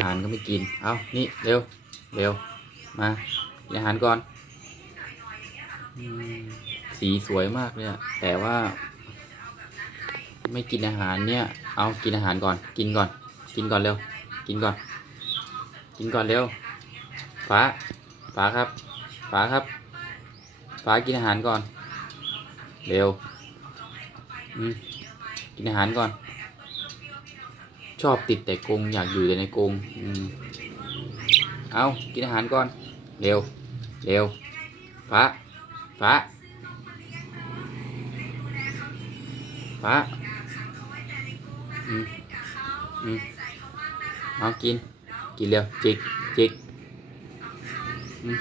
หารก็ไม่กิน เอานี่เร็ว เร็ว มากินอาหารก่อนอสีสวยมากเลยอะแต่ว่า ไม่กินอาหารเนี่ย เอากินอาหารก่อน กินก่อน กินก่อนเร็ว กินก่อน กินก่อนเร็ว ฟ้า ฟ้าครับ ฟ้าครับ ฟ้ากินอาหารก่อน เร็ว กินอาหารก่อน ชอบติดแต่กรงอยากอยู่แต่ในกรงอืมเอากินอาหารก่อน เร็ว เร็วฟ้าฟ้าฟ้าอืมอืมเอากิน กินเร็ว จิกจิกอืม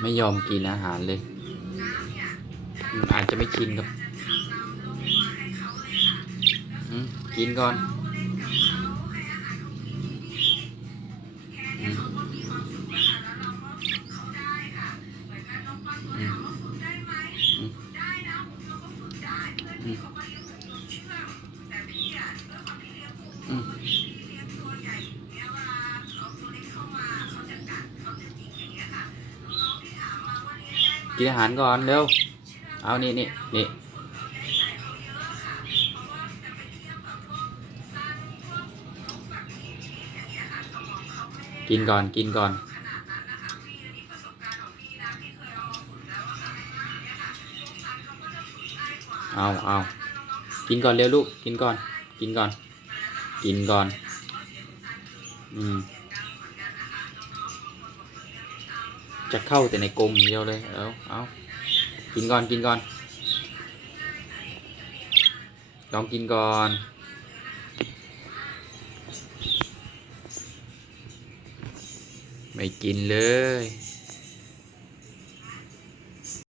ไม่ยอมกินอาหารเลยอืมอาจจะไม่ชินกับ กินก่อนอืมอืมอืมอืมอืมกินอาหารก่อนเร็ว เอานี่นี่นี่ กินก่อนกินก่อน เอาเอากินก่อนเร็วลูก กินก่อน กินก่อน กินก่อน อืม จะเข้าแต่ในกรงเดียวเลย เอาเอากินก่อน กินก่อน ลองกินก่อน กินเลย